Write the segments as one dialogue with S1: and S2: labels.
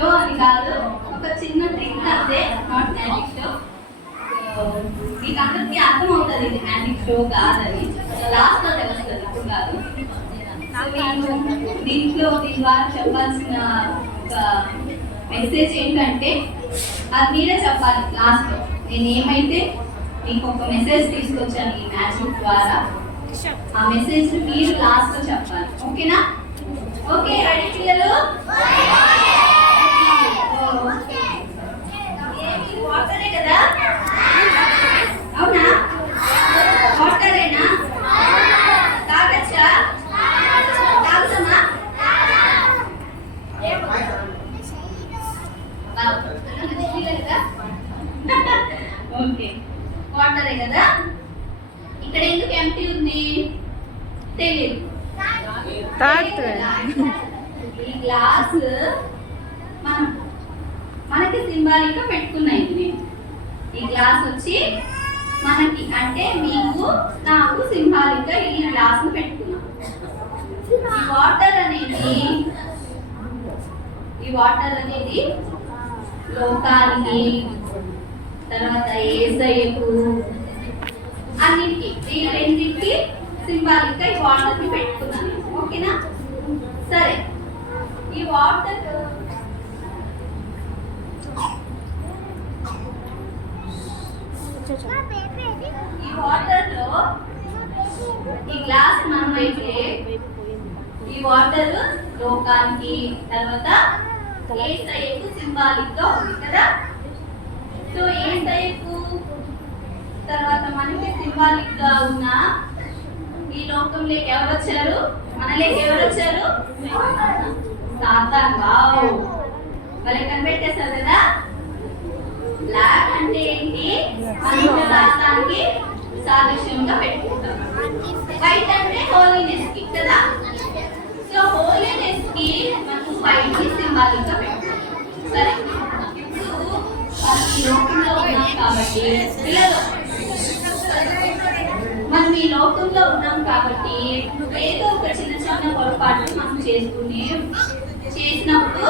S1: Show అని కాదు ఒక చిన్న ట్రిక్ అంతే. నాట్ మ్యాజిక్ షో మీకు అందరికీ అర్థం అవుతుంది ఇది మ్యాజిక్ షో కాదని. లాస్ట్లో తెలుస్తుంది ఇప్పుడు కాదు. దీంట్లో దీని ద్వారా చెప్పాల్సిన ఒక మెసేజ్ ఏంటంటే అది మీరే చెప్పాలి లాస్ట్లో. నేను ఏమైతే మీకు ఒక మెసేజ్ తీసుకొచ్చాను ఈ మ్యాజిక్ ద్వారా ఆ మెసేజ్ మీరు లాస్ట్లో చెప్పాలి. ఓకేనా ఓకే రెడీ పిల్లలు ఏమి వాటరే కదా అవునా వాటరేనా తాగచ్చా తాగుతామా ఓకే వాటరే కదా? ఇక్కడ ఎందుకు ఎంటీ ఉంది? తెలియదు. ఈ గ్లాస్ మనం మనకి సింబాలిక్గా పెట్టుకున్నాయి నేను. ఈ గ్లాస్ వచ్చి మనకి అంటే మీకు నాకు సింబాలిక్గా ఈ గ్లాస్ పెట్టుకున్నాం. ఈ వాటర్ అనేది ఈ వాటర్ అనేది లోకానికి తర్వాత అన్నిటికి ఈ రెండింటికి సింబాలిక్గా ఈ వాటర్ని పెట్టుకున్నాను. ఓకేనా? సరే. ఈ వాటర్ ఈ వాటర్లో ఈ గ్లాస్ మనం అయితే ఈ వాటర్ లోకానికి తర్వాత ఏసయ్యకు సింబాలిక్గా ఉంది కదా? సో ఏసయ్యకు తర్వాత సింబాలిక్గా ఉన్న ఈ లోకంలోకి ఎవరు వచ్చారు? మనలోకి ఎవరు వచ్చారు? సాతాన్. వావ్. భలే కనిపెట్టేశారు కదా? బ్లాక్ అంటే ఏంటి? మనం సాతానికి సాదృశ్యంగా పెట్టుకుంటాం. వైట్ అంటే హోలీనెస్కి కదా? సో హోలీనెస్కి మనం వైట్ని సింబాలిక్గా పెట్టుకుంటాం. సరే? ఇప్పుడు మనం ఈ లోకంలో ఉన్నాం కాబట్టి పిల్లలు లోకంలో ఉన్నాం కాబట్టి ఏదో ఒక చిన్న చిన్న పొరపాటు మనం చేస్తూనే చేసినప్పుడు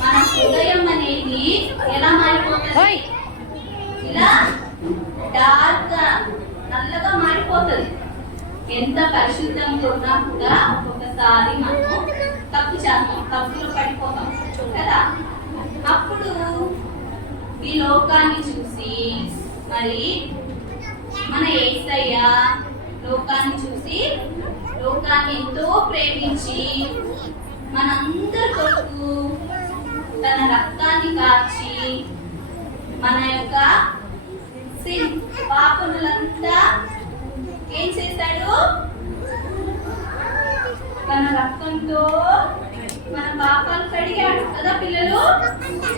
S1: మన హృదయం అనేది ఎలా మారిపోతుంది? ఇలా డార్క్గా నల్లగా మారిపోతుంది. ఎంత పరిశుద్ధంగా ఉన్నా కూడా ఒక్కొక్కసారి మనం తప్పు చేస్తాం తప్పులో పడిపోతాం కదా? అప్పుడు ఈ లోకాన్ని చూసి మరి మన ఏసయ్య లోకాన్ని చూసి లోకాన్ని ఎంతో ప్రేమించి మనందరి కొరకు తన రక్తాన్ని కార్చి మన యొక్క పాపములంతా ఏం చేశాడు? తన రక్తంతో మన పాపాలు కడిగాడు కదా పిల్లలు?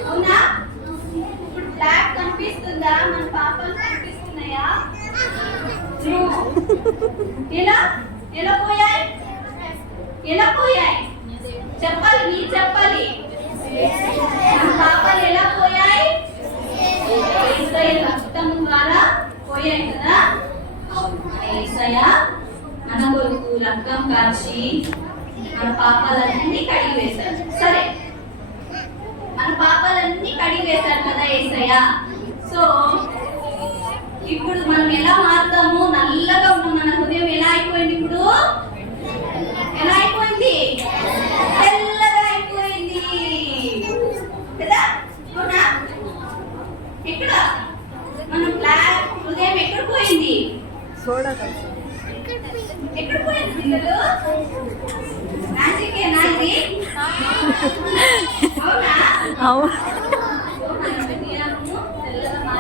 S1: అవునా? ఇప్పుడు బ్లాక్ కనిపిస్తుందా? మన పాపాలు ఎలా? ఎలా పోయాయి? ఎలా పోయాయి? చెప్పాలి మీరు చెప్పాలి. మన పాపాలు ఎలా పోయాయి? యేసయ్య రక్తం ద్వారా పోయాయి కదా. ఏసయ్య మన కొరకు రక్తం కాచి మన పాపాలన్నీ కడిగి వేశారు సరే మన పాపాలన్నీ కడిగి వేశారు కదా ఏసయ్య. సో ఇప్పుడు మనం ఎలా మారుతాము నల్లగా ఉన్న మన హృదయం ఎలా అయిపోయింది ఇప్పుడు? ఎలా అయిపోయింది? తెల్లగా అయిపోయింది. కదా? అవునా? ఎక్కడ? మన బ్లాక్ హృదయం ఎక్కడ పోయింది?
S2: సోడా
S1: ఎక్కడ పోయింది పిల్లలు? మ్యాజిక్ ఏనా ఇది? అవునా
S2: అవును
S1: సరేలే,
S2: మళ్ళా తాగు.
S1: వ్యవసాయము యేసయ్య, ఎందుకు మన యేసయ్య మన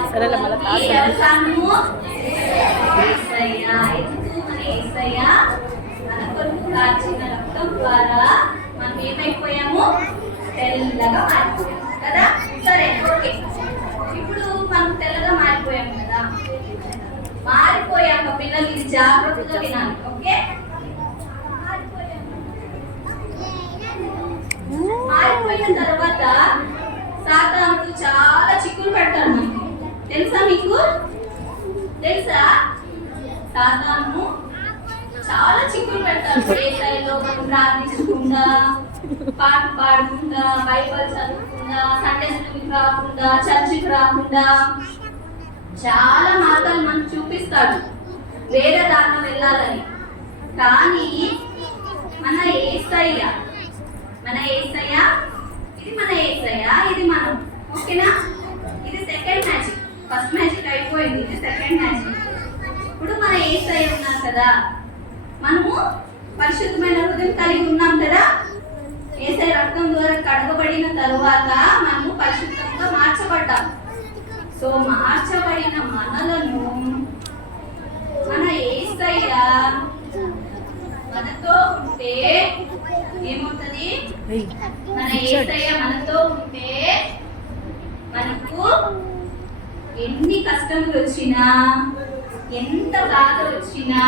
S1: కొరకు కాచిన రక్తం ద్వారా మనం ఏమైపోయాము? తెల్లగా మారిపోయాము కదా? సరే ఓకే. ఇప్పుడు మనం తెల్లగా మారిపోయాము కదా? మారిపోయాక పిల్లలు ఇది జాగ్రత్తగా వినాలి ఓకే? మారిపోయిన తర్వాత సాతానుడు చాలా చిక్కులు పెడతాడు మనకి. తెలుసా మీకు? తెలుసా? సాధారణము చాలా చిక్కులు పెడతారు ఏ ప్రార్థించకుండా పాట పాడకుండా బైబల్ చదువుకుండా సండే స్కూల్కి రాకుండా చర్చికి రాకుండా చాలా మార్గాలు మనకు చూపిస్తాడు. వేరే దారిలో వెళ్ళాలని. కానీ మన ఏసయ్య మన ఏసయ్య ఇది మన ఏసయ్య ఇది మనం. ఓకేనా? ఫస్ట్ మ్యాజిక్ అయిపోయింది ఇది సెకండ్ మ్యాజిక్ ఇప్పుడు మన ఏసయ్య ఉన్నారు కదా మనము పరిశుద్ధమైన హృదయం కలిగి ఉన్నాం కదా ఏసై రక్తం ద్వారా కడగబడిన తరువాత మనము పరిశుద్ధంగా మార్చబడ్డాం. సో మార్చబడిన మనలను మన ఏసయ్య మనతో ఉంటే ఏమవుతుంది మన ఏసయ్య మనతో ఉంటే మనకు ఎన్ని కష్టములు వచ్చినా ఎంత బాధ వచ్చినా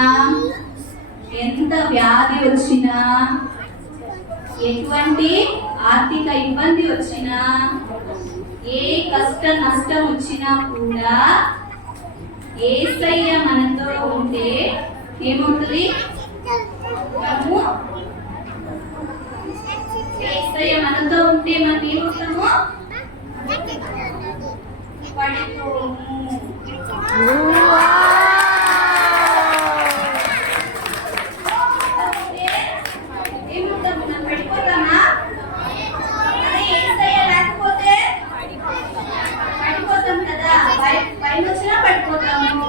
S1: ఎంత వ్యాధి వచ్చినా ఎటువంటి ఆర్థిక ఇబ్బంది వచ్చినా ఏ కష్ట నష్టం వచ్చినా కూడా ఏసయ్య మనతో ఉంటే ఏముంటుంది? మనము ఏసయ్య మనతో ఉంటే మనం ఏమవుతాము పడిపోము ఏముంటాము మనం పడిపోతామా అదే ఏసయ్య లేకపోతే పడిపోతాం కదా పై- పైన వచ్చినా పడిపోతాము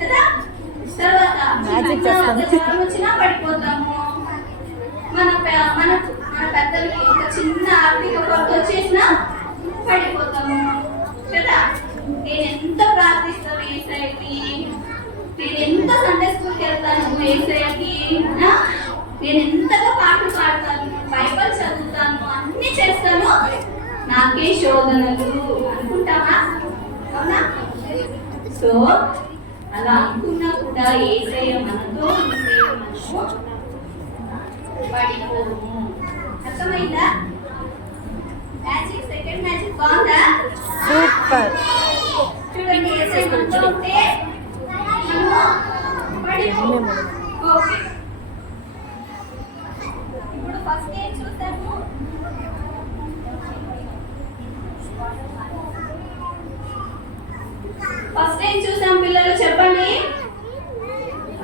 S1: కదా తర్వాత
S2: Magic
S1: చిన్న
S2: చేస్తాను.
S1: జ్వరం వచ్చినా పడిపోతాము మన పె- మన మన పెద్దలకి ఒక చిన్న ఆర్థిక కొరత వచ్చేసినా పడిపోతాము కదా నేను ఎంత ప్రార్థిస్తాను ఏసఐకి నేను ఎంత సండే స్కూల్కి వెళ్తాను ఏసఐకి ఆ? నేను ఎంతగా పాటలు పాడతాను బైబిల్ చదువుతాను అన్ని చేస్తాను నాకే శోధనలు అనుకుంటామా అవునా? సో అలా అనుకున్నా కూడా ఏసయ్య మనతో పడిపోము అర్థమైందా? మ్యాజిక్ సెకండ్ మ్యాజిక్ బాగుందా?
S2: సూపర్.
S1: చూడండి ఏసై మనతో ఉంటే మనము పడిపోము. ఓకే. ఇప్పుడు ఫస్ట్ ఏం చూసాము? ఫస్ట్ ఏం చూసాం పిల్లలు చెప్పండి?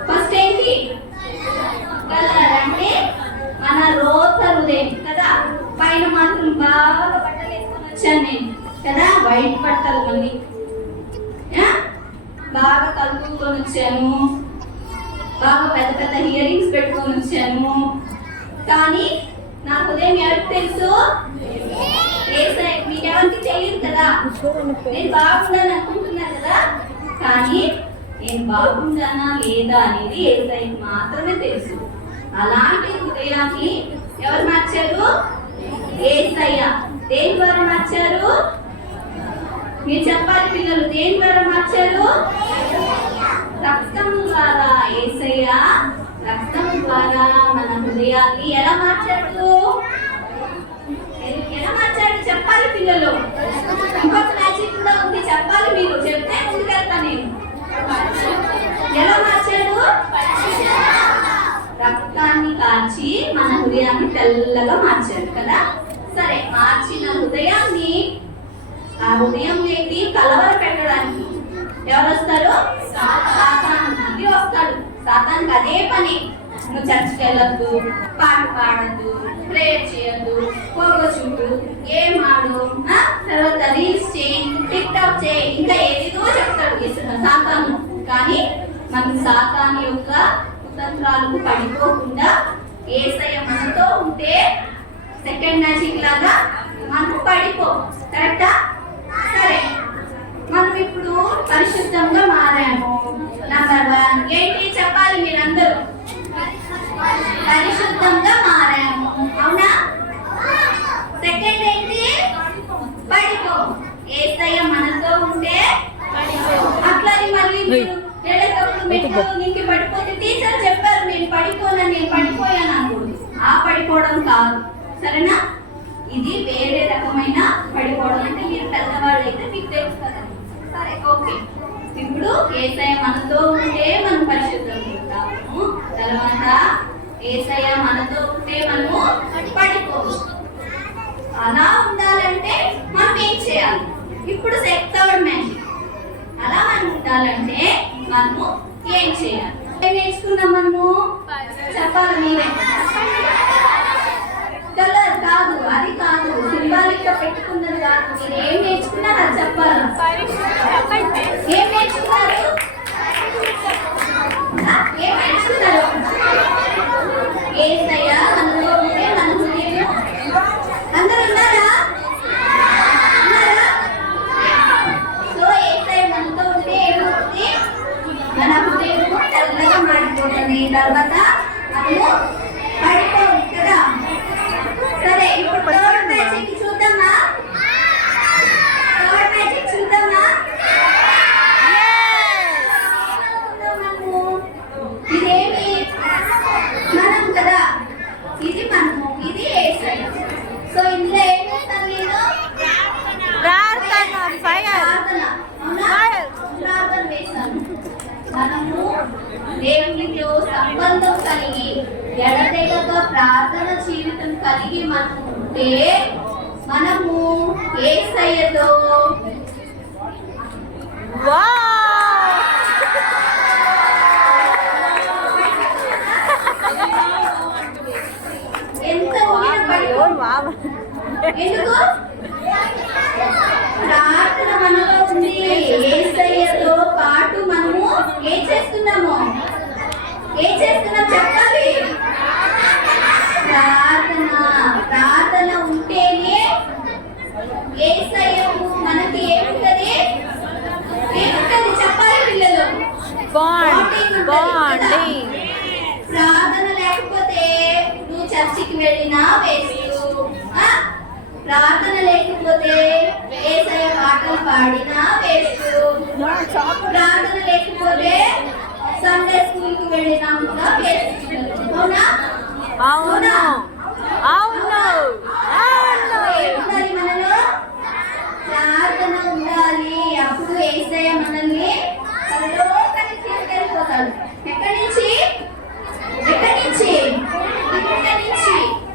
S1: ఫస్ట్ ఏంటి? కలర్ అంటే మన రోత హృదయం కదా? పైన మాత్రం బాగా బట్టలు వేసుకొని వచ్చాను నేను కదా? వైట్ బట్టలు మళ్ళీ బాగా కలుపుకొని వచ్చాను. బాగా పెద్ద పెద్ద హియరింగ్స్ పెట్టుకొని వచ్చాను. కానీ నా హృదయం ఎవరికి తెలుసు? ఏసై ఎవరికి తెలియదు కదా. నేను బాగుండాలని అనుకుంటున్నాను కదా. కానీ నేను బాగుండానా లేదా అనేది ఏసైకి మాత్రమే తెలుసు. అలాంటి హృదయాన్ని ఎవరు మార్చారు? ఏసయ్య. దేని ద్వారా మార్చారు? మీరు చెప్పాలి పిల్లలు దేని ద్వారా మార్చారు? రక్తము ద్వారా. ఏసయ్య రక్తము ద్వారా మన హృదయాన్ని ఎలా మార్చారు? చెప్పాలి పిల్లలు. ఇంకొక మ్యాజిక్ కూడా ఉంది. చెప్పాలి మీరు. చెప్తే ముందుకెళ్తా నేను. ఎలా మార్చాడు రక్తాన్ని కాల్చి మన హృదయాన్ని తెల్లగా మార్చాడు కదా? సరే మార్చిన హృదయాన్ని ఆ హృదయం లేని కలవర పెట్టడానికి. ఎవరు వస్తారు? సాతానికి వస్తాడు. సాతానికి అదే పని. నువ్వు చర్చికి వెళ్ళద్దు పాట పాడద్దు ప్రేయర్ చేయొద్దు పోగో చూడు. ఏం ఆడు తర్వాత రీల్స్ చేయి టిక్టాక్ చేయి ఇంకా ఏదేదో చెప్తాడు ఈ సాతాను. కానీ మన సాతాను యొక్క కుతంత్రాలకు పడిపోకుండా ఏసయ్య మనతో ఉంటే సెకండ్ మ్యాజిక్ లాగా మనం పడిపో. కరెక్టా? సరే. మనం ఇప్పుడు పరిశుద్ధంగా మారాము. నంబర్ వన్ ఏంటి? చెప్పాలి మీరందరూ. పరిశుద్ధంగా మారాము. అవునా? సెకండ్ ఏంటి పడిపో. ఏసయ్య మనతో ఉంటే అట్లానే మళ్ళీ మీరు వెళ్ళేటప్పుడు మెట్లు నీకు పడిపోతే టీచర్ చెప్పారు నేను పడిపోనా నేను పడిపోయాను అనకూడదు ఆ పడిపోవడం కాదు. సరేనా? ఇది వేరే రకమైన పడిపోవడం. అంటే మీరు పెద్దవాళ్ళు అయితే మీకు తెలుసు కదా. సరే ఓకే. ఇప్పుడు ఏసఐ మనతో ఉంటే మనం పరిశుద్ధంగా ఉంటాము తర్వాత ఏసయ్య మనతో ఉంటే మనము పడిపోము. అలా ఉండాలంటే మనం ఏం చేయాలి? ఇప్పుడు థర్డ్ మ్యాజిక్ అలా మనం ఉండాలంటే మనము ఏం చేయాలి ఏం నేర్చుకున్నాం మనము చెప్పాలి మీరే కలర్ కాదు అది కాదు సింబాలిక్గా పెట్టుకున్నది కాదు మీరు ఏం నేర్చుకున్నారు అది చెప్పాలి ఏం నేర్చుకున్నారు ఆ? ఏం నేర్చుకున్నారు ఏసయ్య మనలో ఉంటే మన హృదయం అందరూ ఉన్నారా ఉన్నారా సో ఏసయ్య మనతో ఉంటే ఏమవుతుంది మన హృదయం తెల్లగా మారిపోతుంది తర్వాత మనము పడిపోతుంది కదా సరే ఇప్పుడు థర్డ్ మ్యాజిక్ చూద్దామా థర్డ్ మ్యాజిక్ చూద్దామా మనము ఇదేమి మనం కదా ఇది మనము ఇది ఏసై సో ఇందులో ఏం చేస్తాను నేను
S2: ప్రార్థన ఫైర్
S1: ప్రార్థన అవునా ప్రార్థన వేశాను మనము దేవునితో సంబంధం కలిగి ఎడతెగక ప్రార్థన జీవితం కలిగి మనం ఉంటే మనము ఏసయ్యతో. ఎంత ఎందుకు ప్రార్థన మనలో ఉంది ఏసయ్యతో పాటు మనము ఏం చేస్తున్నాము ఏం చేస్తున్నాం చెప్పాలి ప్రార్థన ప్రార్థన ఉంటేనే ఏసయ్యకు మనకి ఏముంటది ఏముంటది చెప్పాలి పిల్లలు
S2: బాండ్ బాండింగ్
S1: ప్రార్థన లేకపోతే నువ్వు చర్చికి వెళ్ళినా వేస్ట్ ఆ? ప్రార్థన లేకపోతే ఏసయ్య పాటలు పాడినా వేస్ట్ ప్రార్థన లేకపోతే సండే స్కూల్కి వెళ్ళినా కూడా వేస్ట్ అవునా?
S2: అవును. అవును. అవును.
S1: ఏం ఉండాలి మనలో? ప్రార్థన ఉండాలి. అప్పుడు ఏసయ్య మనల్ని పరలోకానికి తీసుకెళ్ళిపోతాడు. ఎక్కడి నుంచి? ఎక్కడి నుంచి.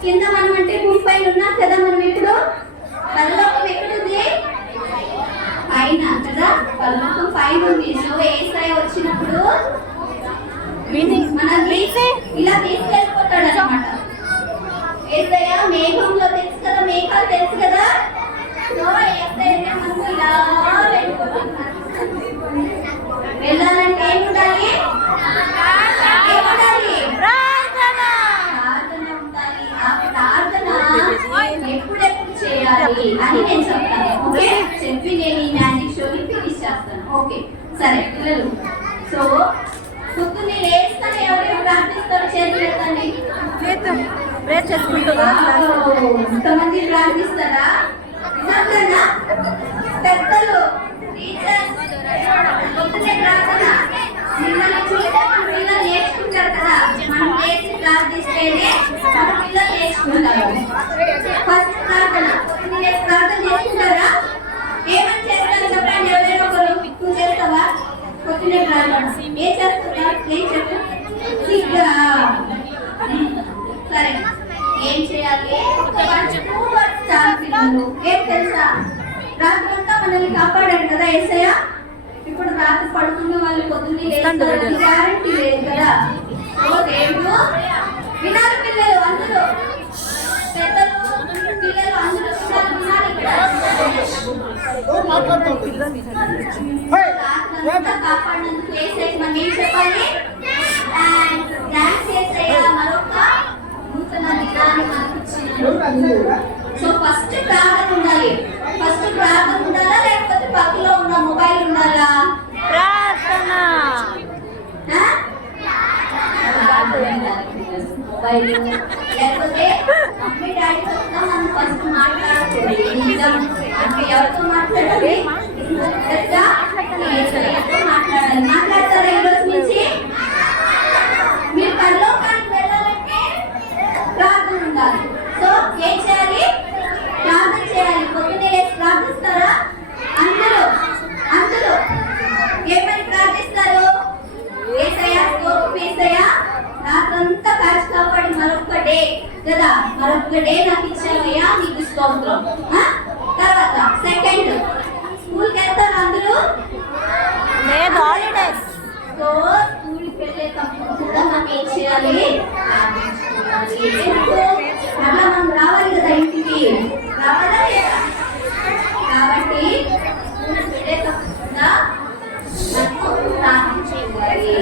S1: కింద మనం అంటే భూమి పైన ఉన్నాం కదా మనం ఇప్పుడు పరలోకం ఎక్కడుంది పైన కదా పరలోకం పైన ఉంది సో ఏసయ్య వచ్చినప్పుడు
S2: విని
S1: మనల్ని ఇలా తీసుకెళ్ళిపోతాడు అనమాట ఏసయ్య మేఘంలో తెలుసు కదా మేఘాలు తెలుసు కదా సో ఏసయ్య మనకు ఇలా వెళ్ళిపోతున్నారు వెళ్ళాలంటే ఏం ఉండాలి ఏం ఉండాలి
S2: ప్రార్థన
S1: ప్రార్థన ఉండాలి ఆ ప్రార్థన ఎప్పుడెప్పుడు చేయాలి అని నేను చెప్తాను. ఓకే? చెప్పి నేను ఈ మ్యాజిక్ షోని ఫినిష్ చేస్తాను. ఓకే? సరే పిల్లలు. సో పొద్దున్నే లేస్తాను ఎవరు ప్రార్థిస్తారు చేతులు ఎత్తండి
S2: ప్రేర్
S1: ప్రార్థిస్తారా? పెద్దలు టీచర్స్ పొద్దున్నే ప్రార్థన. మిమ్మల్ని చూస్తే మన పిల్లలు నేర్చుకుంటారు కదా. మనం లేచి ప్రార్థిస్తేనే మన పిల్లలు ఫస్ట్ ప్రార్థన ప్రార్థన ఏమని చెప్పండి ఎవరైనా ఒకరు నువ్వు చేస్తావా ప్రార్థన ఏం చేస్తావా ఏం చెప్పు సరే ఏం చేయాలి ఏం తెలుసా రాత్రి అంతా మనల్ని కాపాడాడు కదా ఏసయ్య ఇప్పుడు రాత్రి పడుకున్న వాళ్ళు పొద్దున్నే గ్యారంటీ లేదు కదా. ఓ దేవుడు వినాలి పిల్లలు అందరూ పెద్దలు పిల్లలు అందరూ వినాలి వినాలి ఇక్కడ రాత్రంతా కాపాడినందుకు ఏసయ్య మనం ఏం చెప్పాలి థ్యాంక్స్ ఏసయ్య మరొక నూతన మనకు. సో ఫస్ట్ ప్రార్థన ఉండాలి ఫస్ట్ ప్రార్థన ఉండాలా లేకపోతే పక్కలో ఉన్న మొబైల్ ఉండాలా
S2: ప్రార్థన
S1: ఆ? మొబైల్ లేకపోతే మమ్మీ డాడీతో కూడా మనం ఫస్ట్ మాట్లాడకూడదు అంటే ఎవరితో మాట్లాడాలి మాట్లాడాలి ఈ రోజు నుంచి మీరు వెళ్ళాలంటే ప్రార్థన ఉండాలి సో ఏం చేయాలి ప్రార్థన చేయాలి పొద్దున్నే ప్రార్థిస్తారా మరొక డే కదా? మరొక డే నాకు ఇచ్చావయ్యా నీకు స్తోత్రం. తర్వాత సెకండ్ స్కూల్కి వెళ్తారు అందరూ లేదు హాలిడేస్ సో స్కూల్కి వెళ్ళేటప్పుడు కూడా మనం ఏం చేయాలి? మనం రావాలి కదా ఇంటికి? రావాలా లేదా? కాబట్టి స్కూల్ కూడా మనం ప్రార్థన చేయాలి